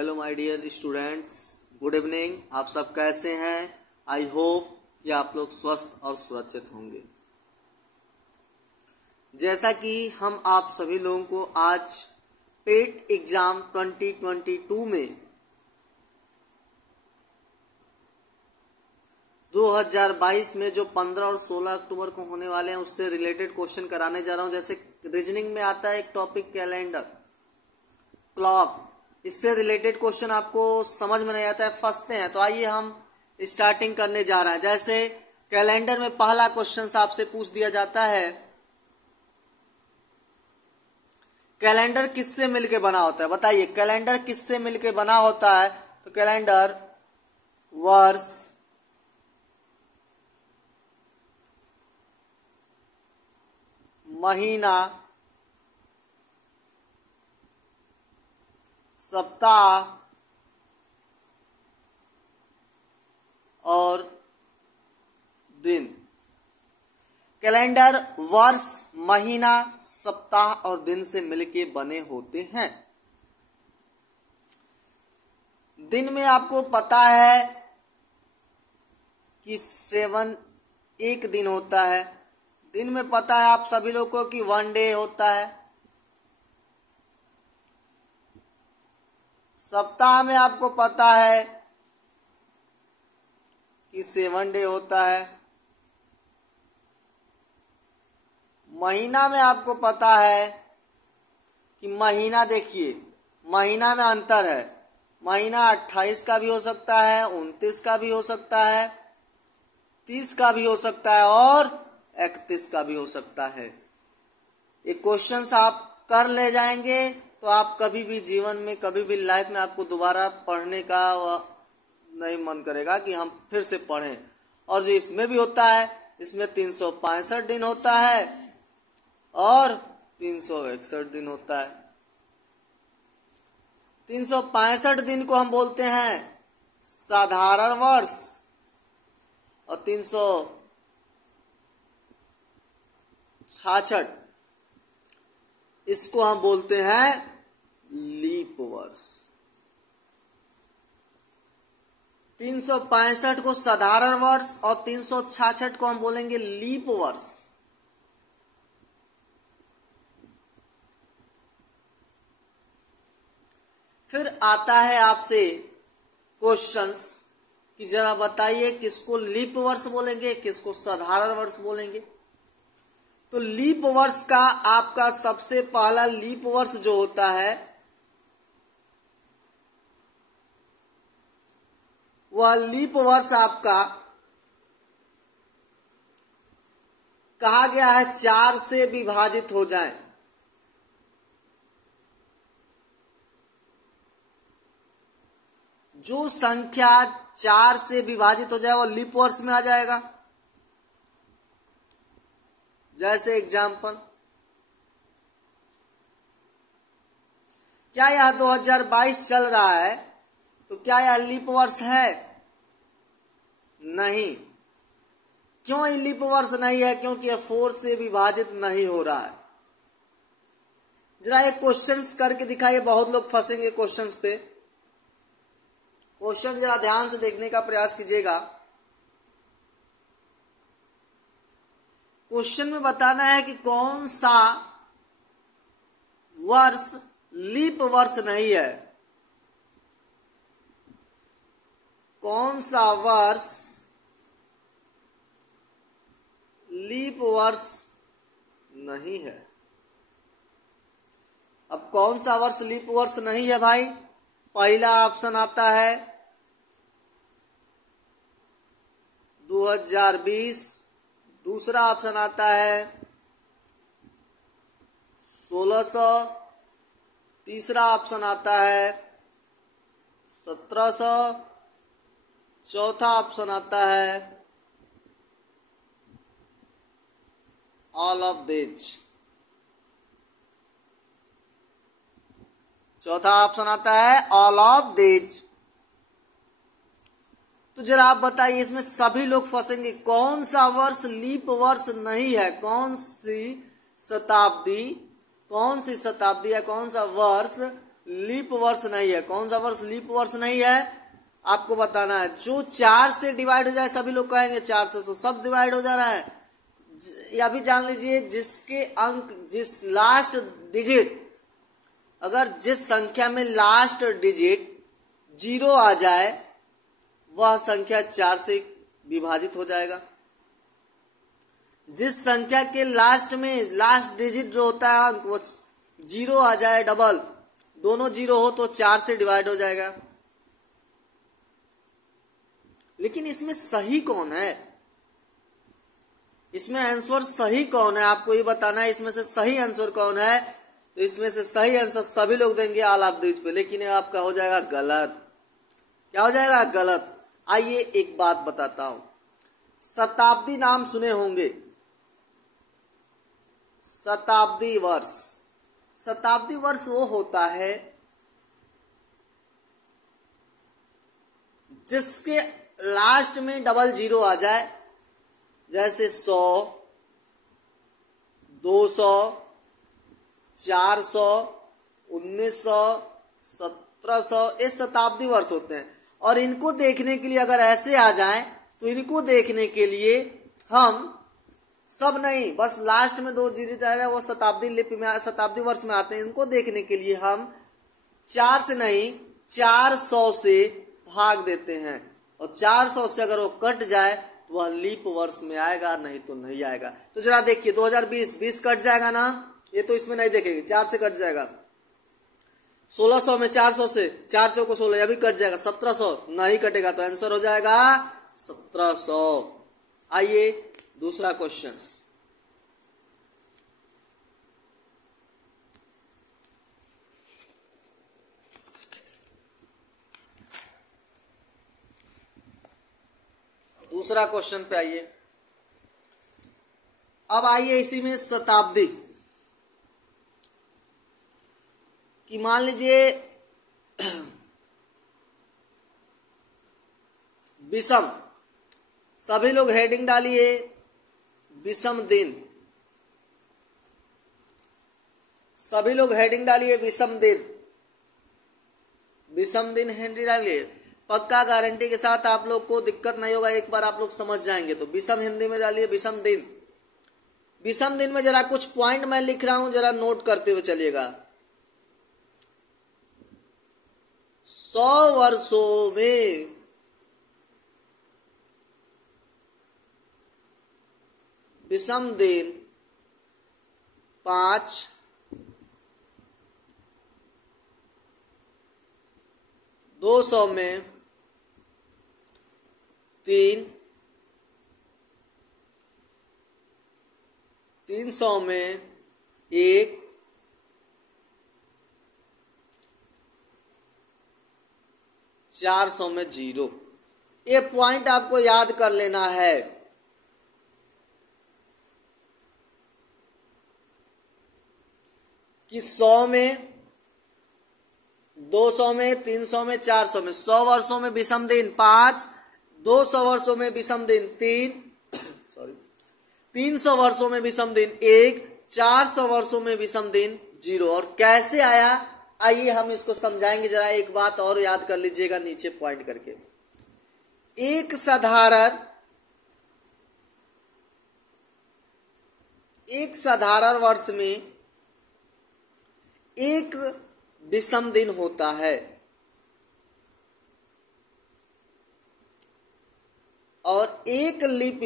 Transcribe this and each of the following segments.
Hello my dear students, good evening. आप सब कैसे हैं? आई होप कि आप लोग स्वस्थ और सुरक्षित होंगे। जैसा कि हम आप सभी लोगों को आज पेट एग्जाम 2022 में 2022 में जो 15 और 16 अक्टूबर को होने वाले हैं उससे रिलेटेड क्वेश्चन कराने जा रहा हूं। जैसे रीजनिंग में आता है एक टॉपिक कैलेंडर, क्लॉक, इससे रिलेटेड क्वेश्चन आपको समझ में नहीं आता है, फंसते हैं। तो आइए हम स्टार्टिंग करने जा रहे हैं। जैसे कैलेंडर में पहला क्वेश्चन आपसे पूछ दिया जाता है, कैलेंडर किससे मिलके बना होता है? बताइए, कैलेंडर किससे मिलके बना होता है? तो कैलेंडर वर्ष, महीना, सप्ताह और दिन। कैलेंडर वर्ष, महीना, सप्ताह और दिन से मिलके बने होते हैं। दिन में आपको पता है कि 7 एक दिन होता है। दिन में पता है आप सभी लोगों को कि 1 डे होता है। सप्ताह में आपको पता है कि 7 डे होता है। महीना में आपको पता है कि महीना, देखिए महीना में अंतर है। महीना 28 का भी हो सकता है, 29 का भी हो सकता है, 30 का भी हो सकता है और 31 का भी हो सकता है। ये क्वेश्चंस आप कर ले जाएंगे तो आप कभी भी जीवन में, कभी भी लाइफ में आपको दोबारा पढ़ने का नहीं मन करेगा कि हम फिर से पढ़ें। और जो इसमें भी होता है, इसमें 365 दिन होता है और 361 दिन होता है। 365 दिन को हम बोलते हैं साधारण वर्ष और 366 इसको हम बोलते हैं लीप वर्ष। 365 को साधारण वर्ष और 366 को हम बोलेंगे लीप वर्ष। फिर आता है आपसे क्वेश्चंस कि जरा बताइए किसको लीप वर्ष बोलेंगे, किसको साधारण वर्ष बोलेंगे। तो लीप वर्ष का आपका सबसे पहला लीप वर्ष जो होता है वह लीप वर्ष आपका कहा गया है 4 से विभाजित हो जाए। जो संख्या 4 से विभाजित हो जाए वह लीप वर्ष में आ जाएगा। जैसे एग्जाम्पल, क्या यह 2022 चल रहा है तो क्या यह लीप वर्ष है? नहीं। क्यों ये लीप वर्ष नहीं है? क्योंकि यह 4 से विभाजित नहीं हो रहा है। जरा ये क्वेश्चंस करके दिखाइए, बहुत लोग फंसेंगे क्वेश्चंस पे। क्वेश्चन जरा ध्यान से देखने का प्रयास कीजिएगा। क्वेश्चन में बताना है कि कौन सा वर्ष लीप वर्ष नहीं है। कौन सा वर्ष लीप वर्ष नहीं है? अब कौन सा वर्ष लीप वर्ष नहीं है भाई? पहला ऑप्शन आता है 2020, दूसरा ऑप्शन आता है 1600, तीसरा ऑप्शन आता है 1700, चौथा ऑप्शन आता है ऑल ऑफ दिस। चौथा ऑप्शन आता है ऑल ऑफ दिस। तो जरा आप बताइए, इसमें सभी लोग फंसेंगे। कौन सा वर्ष लीप वर्ष नहीं है? कौन सी शताब्दी या कौन सा वर्ष लीप वर्ष नहीं है। कौन सा वर्ष लीप वर्ष नहीं है आपको बताना है। जो 4 से डिवाइड हो जाए, सभी लोग कहेंगे 4 से तो सब डिवाइड हो जा रहा है। या भी जान लीजिए, जिसके अंक, जिस लास्ट डिजिट, अगर जिस संख्या में लास्ट डिजिट 0 आ जाए वह संख्या 4 से विभाजित हो जाएगा। जिस संख्या के लास्ट में लास्ट डिजिट जो होता है अंक वो 0 आ जाए, डबल दोनों 0 हो तो 4 से डिवाइड हो जाएगा। लेकिन इसमें सही कौन है, इसमें आंसर सही कौन है आपको ये बताना है। इसमें से सही आंसर कौन है, तो इसमें से सही आंसर सभी लोग देंगे ऑल ऑफ दिस पे, लेकिन आपका हो जाएगा गलत। क्या हो जाएगा? गलत। आइए एक बात बताता हूं। शताब्दी नाम सुने होंगे, शताब्दी वर्ष। शताब्दी वर्ष वो होता है जिसके लास्ट में डबल 0 आ जाए, जैसे 100, 200, 400, 1900, 1700, ये शताब्दी वर्ष होते हैं। और इनको देखने के लिए अगर ऐसे आ जाएं तो इनको देखने के लिए हम सब नहीं, बस लास्ट में 2 डिजिट आएगा वो शताब्दी लिप में, शताब्दी वर्ष में आते हैं। इनको देखने के लिए हम 4 से नहीं 400 से भाग देते हैं, और 400 से अगर वो कट जाए तो वह लीप वर्ष में आएगा, नहीं तो नहीं आएगा। तो जरा देखिए 2020, 20 कट जाएगा ना, ये तो इसमें नहीं देखेंगे, 4 से कट जाएगा। 1600 में 400 से 4 चौको 16, यह भी कट जाएगा। 1700 नहीं कटेगा, तो आंसर हो जाएगा 1700। आइए दूसरा क्वेश्चन। दूसरा क्वेश्चन पे आइए। अब आइए इसी में शताब्दी कि मान लीजिए विषम, सभी लोग हेडिंग डालिए विषम दिन, सभी लोग हेडिंग डालिए विषम दिन, विषम दिन हेडिंग डालिए। पक्का गारंटी के साथ आप लोग को दिक्कत नहीं होगा, एक बार आप लोग समझ जाएंगे। तो विषम हिंदी में डालिए विषम दिन। विषम दिन में जरा कुछ पॉइंट मैं लिख रहा हूं, जरा नोट करते हुए चलिएगा। 100 वर्षों में विषम दिन 5, 200 में 3, 300 में 1, 400 में 0। ये पॉइंट आपको याद कर लेना है। कि 100 में, 200 में, 300 में, 400 में, 100 वर्षों में विषम दिन 5, 200 वर्षों में विषम दिन 3, 300 वर्षों में विषम दिन 1, 400 वर्षों में विषम दिन 0। और कैसे आया आइए हम इसको समझाएंगे। जरा एक बात और याद कर लीजिएगा नीचे पॉइंट करके। एक साधारण वर्ष में एक विषम दिन होता है, और एक लीप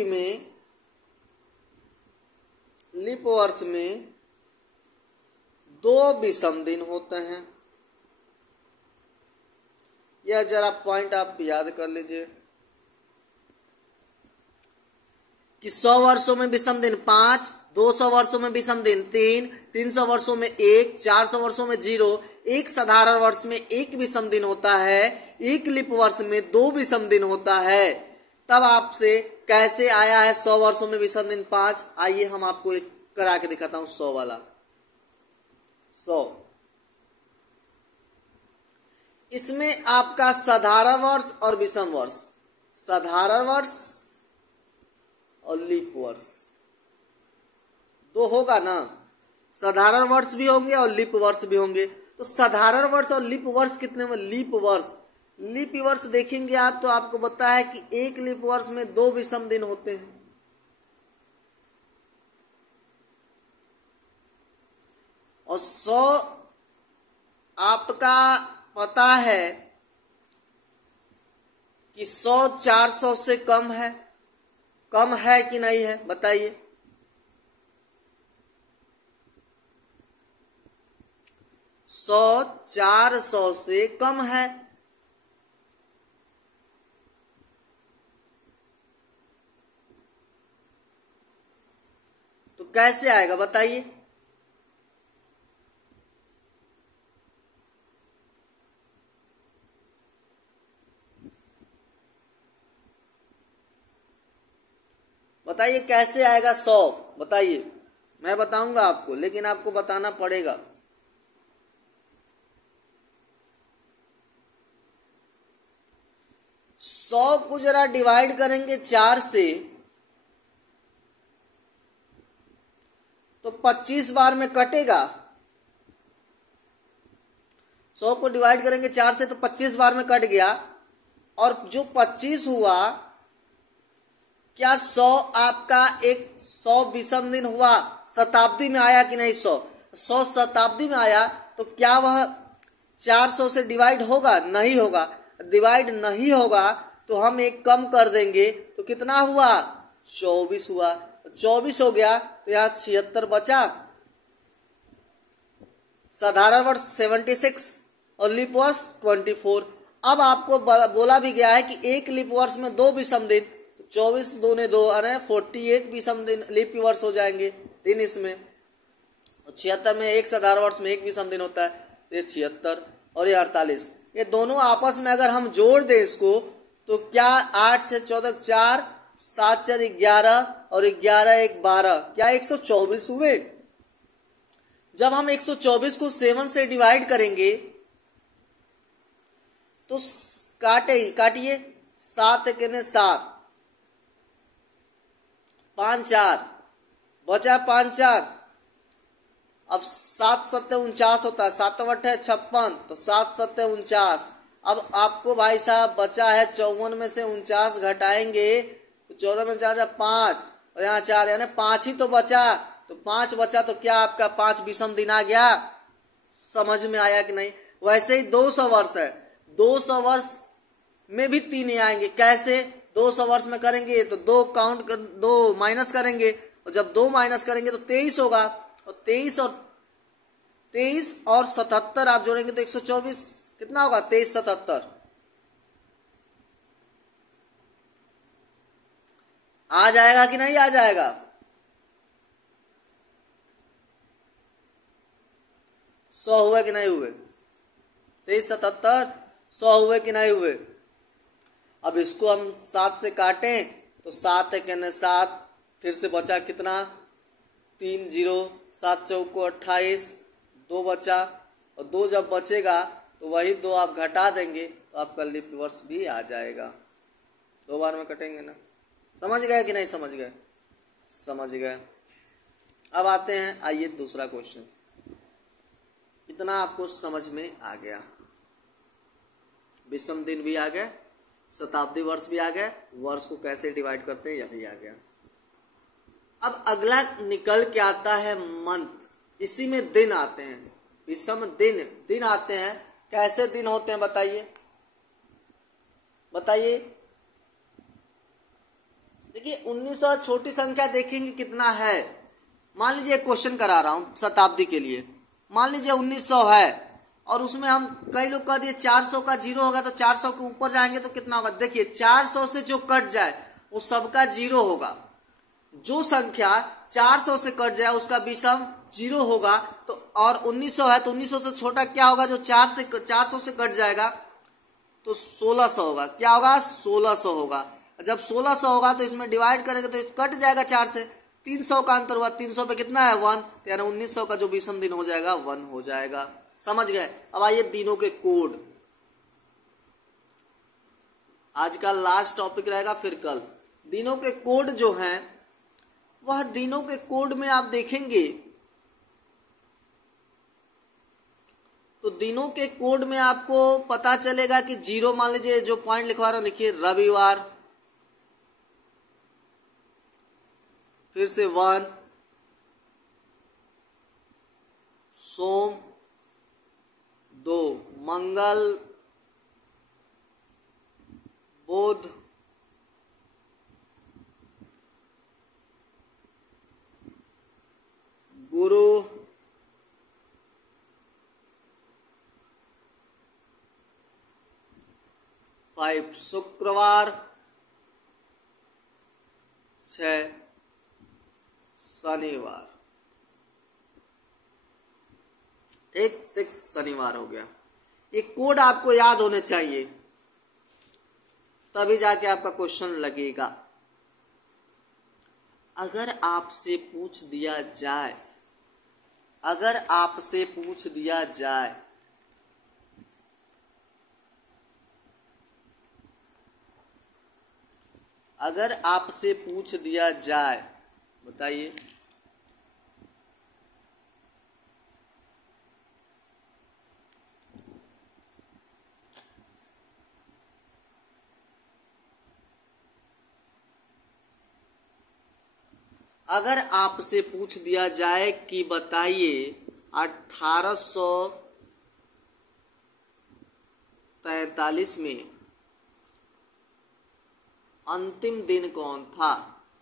वर्ष में 2 विषम दिन होते हैं। यह जरा पॉइंट आप याद कर लीजिए कि 100 वर्षों में विषम दिन 5, 200 वर्षों में विषम दिन 3, 300 वर्षों में 1, 400 वर्षों में 0। एक साधारण वर्ष में एक विषम दिन होता है, एक लीप वर्ष में 2 विषम दिन होता है। तब आपसे कैसे आया है 100 वर्षों में विषम दिन 5? आइए हम आपको एक करा के दिखाता हूं। 100 वाला 100, इसमें आपका साधारण वर्ष और विषम वर्ष, साधारण वर्ष और लीप वर्ष 2 होगा ना। साधारण वर्ष भी होंगे और लीप वर्ष भी होंगे। तो तो साधारण वर्ष और लीप वर्ष कितने में? लीप वर्ष देखेंगे आप तो आपको पता है कि एक लीप वर्ष में 2 विषम दिन होते हैं। और 100 आपका पता है कि 100 400 से कम है कि नहीं है? बताइए। 100 400 से कम है। तो कैसे आएगा बताइए? बताइए कैसे आएगा 100? बताइए, मैं बताऊंगा आपको, लेकिन आपको बताना पड़ेगा। सौ को जरा डिवाइड करेंगे 4 से तो 25 बार में कटेगा। 100 को डिवाइड करेंगे 4 से तो 25 बार में कट गया। और जो 25 हुआ, क्या 100 आपका एक 100 विषम दिन हुआ? शताब्दी में आया कि नहीं? 100 शताब्दी में आया तो क्या वह 400 से डिवाइड होगा? नहीं होगा। डिवाइड नहीं होगा तो हम एक कम कर देंगे तो कितना हुआ? 24 हुआ। 24 हो गया तो यहाँ 76 बचा। साधारण वर्ष 76 और लीप वर्ष 24। अब आपको बोला भी गया है कि एक लीप वर्ष में 2 विषम दिन, 24 दूने 2 अरे 48 विषम दिन लीप वर्ष हो जाएंगे दिन इसमें। 76 में एक साधारण वर्ष में 1 विषम दिन होता है, ये 76 और ये 48। ये दोनों आपस में अगर हम जोड़ दें इसको तो क्या 8 6 14 4 7 4 11 और 11 1 12, क्या 124 हुए। जब हम 124 को 7 से डिवाइड करेंगे तो काटिए 7 1 7 5 4 बचा 5 4। अब 7 7 49 होता है, 7 8 है 56 तो 7 7 49। अब आपको भाई साहब बचा है 54 में से 49 घटाएंगे तो 14 में 4 5 और यहाँ 4 यानी 5 ही तो बचा। तो 5 बचा तो क्या आपका 5 विषम दिन आ गया? समझ में आया कि नहीं? वैसे ही 200 वर्ष है, 200 वर्ष में भी 3 ही आएंगे। कैसे? 200 वर्ष में करेंगे तो 2 माइनस करेंगे और जब 2 माइनस करेंगे तो 23 होगा। और 23 और 77 आप जोड़ेंगे तो 124 कितना होगा? 23 77 आ जाएगा कि नहीं आ जाएगा? सौ हुए कि नहीं हुए? 23 77 100 हुए कि नहीं हुए? अब इसको हम 7 से काटें तो 7 है 7, फिर से बचा कितना? 3 0 7 चौको 28, 2 बचा और 2 जब बचेगा तो वही 2 आप घटा देंगे तो आपका लीप वर्ष भी आ जाएगा। 2 बार में कटेंगे ना। समझ गए कि नहीं समझ गए? समझ गए। अब आते हैं, आइए दूसरा क्वेश्चन। इतना आपको समझ में आ गया, विषम दिन भी आ गए, शताब्दी वर्ष भी आ गए, वर्ष को कैसे डिवाइड करते हैं यह भी आ गया। अब अगला निकल के आता है मंथ। इसी में दिन आते हैं, विषम दिन आते हैं। कैसे दिन होते हैं बताइए? बताइए। देखिए 1900 छोटी संख्या देखेंगे कितना है। मान लीजिए क्वेश्चन करा रहा हूं शताब्दी के लिए। मान लीजिए 1900 है और उसमें हम कई लोग कह दिए 400 का 0 होगा तो 400 के ऊपर जाएंगे तो कितना होगा? देखिए 400 से जो कट जाए वो सबका 0 होगा। जो संख्या 400 से कट जाए उसका विषम 0 होगा। तो और 1900 है तो 1900 से छोटा क्या होगा? जो 400 से कट जाएगा तो 1600 होगा। क्या होगा? 1600 होगा। जब 1600 होगा तो इसमें डिवाइड करेंगे तो कट जाएगा 4 से। 300 का अंतर हुआ, 300 पे कितना है? 1, तो यानी 1900 का जो विषम दिन हो जाएगा 1 हो जाएगा। समझ गए? अब आइए दिनों के कोड। आज का लास्ट टॉपिक रहेगा, फिर कल। दिनों के कोड जो हैं वह दिनों के कोड में आप देखेंगे तो दिनों के कोड में आपको पता चलेगा कि 0 मान लीजिए, जो पॉइंट लिखवा रहा हूं लिखिए रविवार, फिर से 1 सोम, 2 मंगल, बुध, गुरु, शुक्रवार, 6 शनिवार। ठीक, 6 शनिवार हो गया। ये कोड आपको याद होने चाहिए, तभी जाके आपका क्वेश्चन लगेगा। अगर आपसे पूछ दिया जाए, अगर आपसे पूछ दिया जाए अगर आपसे पूछ दिया जाए, बताइए अगर आपसे पूछ दिया जाए कि बताइए 1843 में अंतिम दिन कौन था,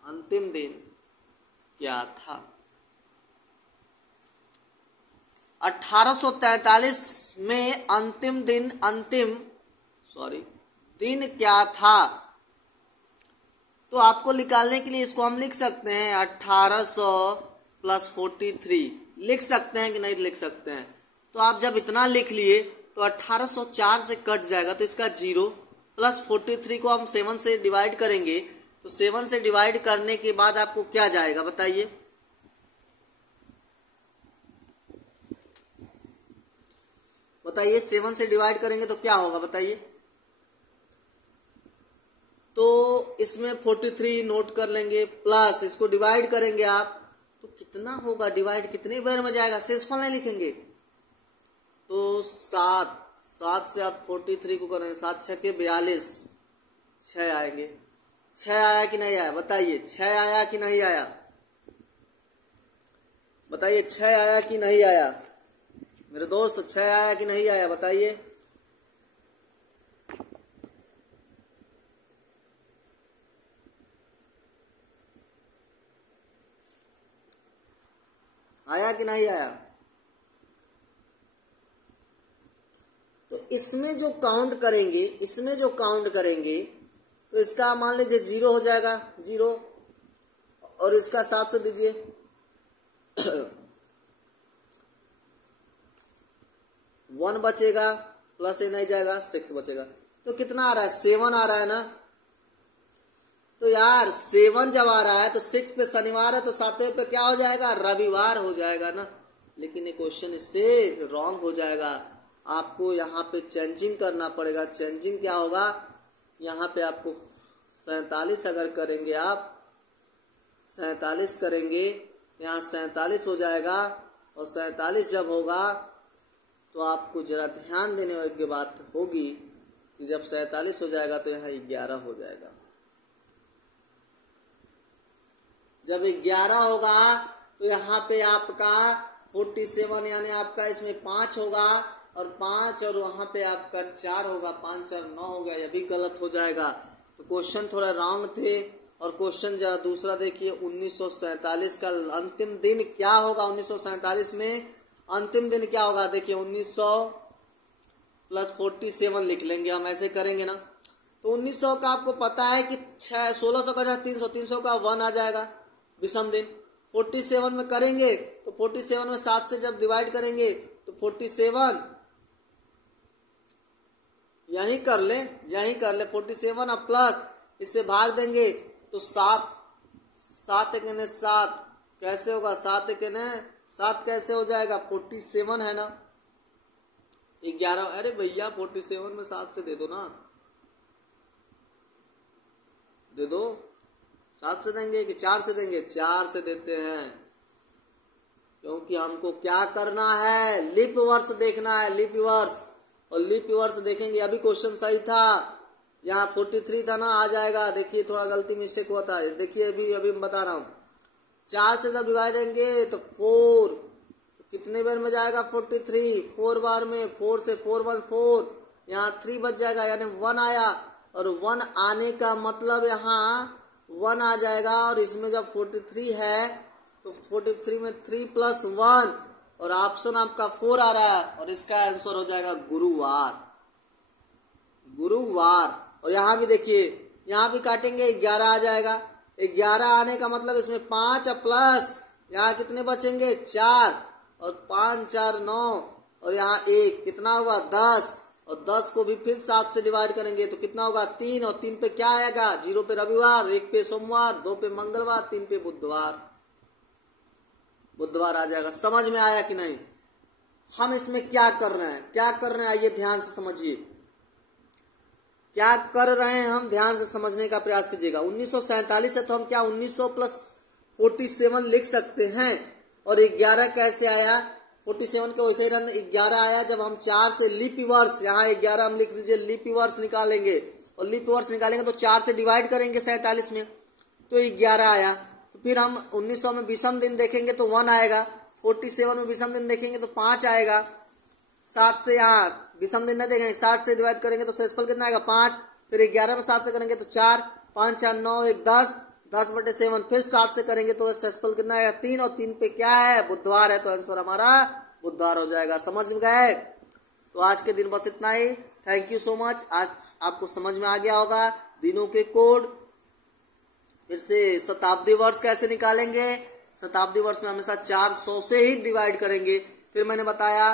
अंतिम दिन क्या था? 1843 में दिन क्या था? तो आपको निकालने के लिए इसको हम लिख सकते हैं 1800 प्लस 43, लिख सकते हैं कि नहीं लिख सकते हैं? तो आप जब इतना लिख लिए तो 1804 से कट जाएगा, तो इसका 0 प्लस 43 को हम 7 से डिवाइड करेंगे, तो 7 से डिवाइड करने के बाद आपको क्या जाएगा बताइए? बताइए 7 से डिवाइड करेंगे तो क्या होगा बताइए? तो इसमें 43 नोट कर लेंगे, प्लस इसको डिवाइड करेंगे आप, तो कितना होगा? डिवाइड कितने बार में जाएगा? शेषफल नहीं लिखेंगे तो 7 से आप 43 को करेंगे, 7 छके 42, 6 आएंगे। 6 आया कि नहीं आया बताइए? 6 आया कि नहीं आया बताइए? 6 आया कि नहीं आया मेरे दोस्त? 6 आया कि नहीं आया बताइए? आया कि नहीं आया? तो इसमें जो काउंट करेंगे, तो इसका मान लीजिए 0 हो जाएगा, 0, और इसका 7 से दीजिए 1 बचेगा, प्लस ए नहीं जाएगा, 6 बचेगा। तो कितना आ रहा है? 7 आ रहा है ना? तो यार 7 जब आ रहा है तो 6 पे शनिवार है, तो 7वें पे क्या हो जाएगा? रविवार हो जाएगा ना। लेकिन ये क्वेश्चन इससे रॉन्ग हो जाएगा, आपको यहाँ पे चेंजिंग करना पड़ेगा। चेंजिंग क्या होगा? यहाँ पे आपको 47 अगर करेंगे, आप 47 करेंगे, यहाँ 47 हो जाएगा, और 47 जब होगा तो आपको जरा ध्यान देने वाली बात होगी कि जब 47 हो जाएगा तो यहाँ 11 हो जाएगा। जब 11 होगा तो यहाँ पे आपका 47 यानी आपका इसमें 5 होगा, और 5 और वहाँ पे आपका 4 होगा, 5 और 9 हो गया, यह भी गलत हो जाएगा। तो क्वेश्चन थोड़ा रॉन्ग थे। और क्वेश्चन जरा दूसरा देखिए, 1947 का अंतिम दिन क्या होगा? 1947 में अंतिम दिन क्या होगा? देखिए 1900 प्लस 47 लिख लेंगे हम, ऐसे करेंगे ना। तो 1900 का आपको पता है कि 1600 का 300 का 1 आ जाएगा, विषम दिन। 47 में करेंगे तो 47 में 7 से जब डिवाइड करेंगे तो 47 यही कर ले 47, और प्लस इससे भाग देंगे तो 7 कैसे होगा? 7 कैसे हो जाएगा? 47 है ना, 11। अरे भैया 47 में 7 से दे दो ना, दे दो। 7 से देंगे कि 4 से देंगे? 4 से देते हैं। क्योंकि हमको क्या करना है, लीप वर्ष देखना है, लीप वर्ष। और लीप वर्ष देखेंगे, अभी क्वेश्चन सही था, यहाँ 43 था ना, आ जाएगा। देखिए थोड़ा गलती मिस्टेक हुआ था, देखिए अभी मैं बता रहा हूँ। 4 से जब डिवाइड करेंगे तो 4 कितने बार में जाएगा, 43 4 बार में, 4 से 4 1 4, यहाँ 3 बच जाएगा, यानी 1 आया। और 1 आने का मतलब यहाँ 1 आ जाएगा। और इसमें जब 43 है तो 43 में 3 + 1, और ऑप्शन आपका 4 आ रहा है, और इसका आंसर हो जाएगा गुरुवार, गुरुवार। और यहाँ भी देखिए, यहाँ भी काटेंगे 11 आ जाएगा। 11 आने का मतलब इसमें 5 प्लस यहाँ कितने बचेंगे, 4, और 5 4 9, और यहाँ 1 कितना हुआ 10, और 10 को भी फिर 7 से डिवाइड करेंगे तो कितना होगा 3, और 3 पे क्या आएगा, 0 पे रविवार, 1 पे सोमवार, 2 पे मंगलवार, 3 पे बुधवार, बुधवार आ जाएगा। समझ में आया कि नहीं? हम इसमें क्या कर रहे हैं, क्या कर रहे हैं, आइए ध्यान से समझिए क्या कर रहे हैं हम, ध्यान से समझने का प्रयास कीजिएगा। 1947 है तो हम क्या 1900 + 47 लिख सकते हैं। और 11 कैसे आया, 47 के वैसे ही रन 11 आया जब हम 4 से लीप वर्ष, यहाँ 11 हम लिख दीजिए, लीप वर्ष निकालेंगे, और लीप वर्ष निकालेंगे तो 4 से डिवाइड करेंगे 47 में, तो 11 आया। तो फिर हम 1900 में विषम दिन देखेंगे तो 1 आएगा, 47 में विषम दिन देखेंगे तो 5 आएगा, 7 से यहाँ विषम दिन नहीं देखेंगे, 7 से डिवाइड करेंगे तो शेषफल कितना आएगा 5, फिर 11 में 7 से करेंगे तो 4, 5 4 9 1 10, 10/7, फिर 7 से करेंगे तो शेषफल कितना आएगा 3, और 3 पे क्या है, बुधवार है, तो आंसर हमारा बुधवार हो जाएगा। समझ में गए? तो आज के दिन बस इतना ही। Thank you so much. आज आपको समझ में आ गया होगा दिनों के कोड। फिर से शताब्दी वर्ष कैसे निकालेंगे, शताब्दी वर्ष में हमेशा 400 से ही डिवाइड करेंगे। फिर मैंने बताया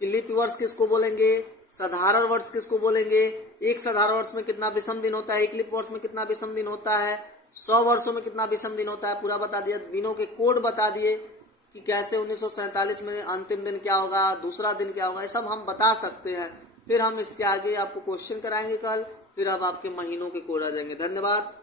कि लीप वर्ष किसको बोलेंगे, साधारण वर्ष किसको बोलेंगे, एक साधारण वर्ष में कितना विषम दिन होता है, एक लीप वर्ष में कितना विषम दिन होता है, 100 वर्षों में कितना विषम दिन होता है, पूरा बता दिया। दिनों के कोड बता दिए कि कैसे 1947 में अंतिम दिन क्या होगा, दूसरा दिन क्या होगा, ये सब हम बता सकते हैं। फिर हम इसके आगे आपको क्वेश्चन कराएंगे कल, फिर अब आपके महीनों के कोड आ जाएंगे। धन्यवाद।